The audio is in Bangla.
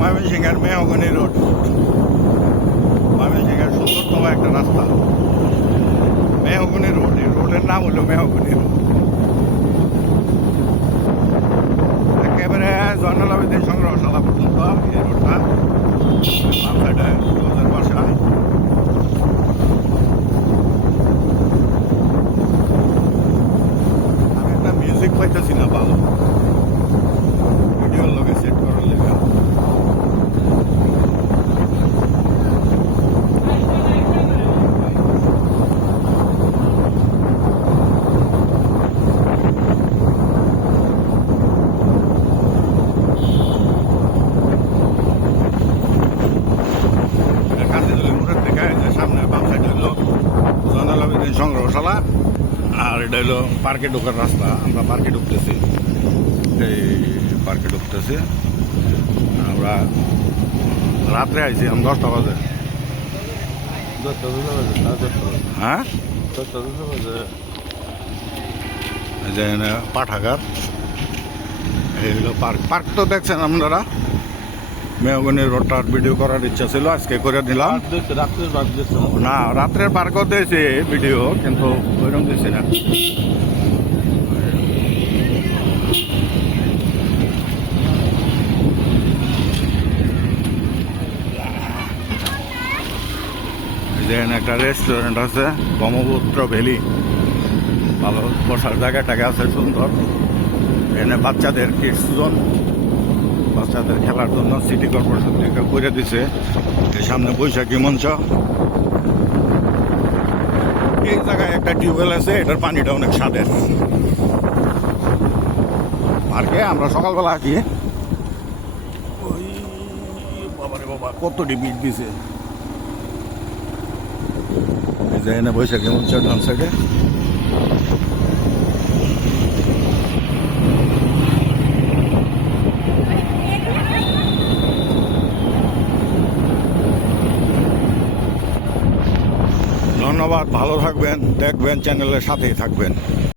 ময়মনসিংহের মেহগনি রোড, ময়মনসিংহের সুন্দরতম একটা রাস্তা মেহগনি রোড। এই রোডের নাম হলো মেহগনি রোড। একেবারে জয়নুল আবেদিন সংগ্রহশালা পর্যন্ত এই রোডটা, বাম সাইডে রোডের বাসায়। আমি একটা মিউজিক পাইতেছি না ভালো, ভিডিওর লগে সেট করার লেগে। সামনে বাম সাইড হইলো জয়নুল আবেদিন সংগ্রহশালা, আর এটা হলো পার্কে ঢোকার রাস্তা। আমরা পার্কে ঢুকতেছি, এই পার্কে ঢুকতেছি। আমরা রাত্রে আইছি, আমি 10টা বাজে। হ্যাঁ, এই যে পাঠাগার, এই হলো পার্ক। পার্ক তো দেখছেন আপনারা। মেহগনি রোডটার ভিডিও করার ইচ্ছা ছিল, আজকে করে দিলাম। না, রাত্রের পার্কও দিয়েছি ভিডিও, কিন্তু ওইরকম দিচ্ছি না। যেখানে একটা রেস্টুরেন্ট আছে, ব্রহ্মপুত্র ভ্যালি, ভালো বসার জায়গাটাকে আছে সুন্দর। এখানে বাচ্চাদের কিডস জোন, বাচ্চাদের খেলার জন্য সিটি কর্পোরেশন থেকে করে দিছে। এই সামনে বৈশাখী মঞ্চ। এই জায়গায় একটা টিউবওয়েল আছে, এটার পানিটা অনেক স্বাদের। পার্কে আমরা সকালবেলা আসি। ওই বাবারে বাবা, কতটি বিট দিছে। এই যে এনে বৈশাখী মঞ্চ ডান সাইডে। ধন্যবাদ, ভালো থাকবেন, দেখবেন, চ্যানেলের সাথেই থাকবেন।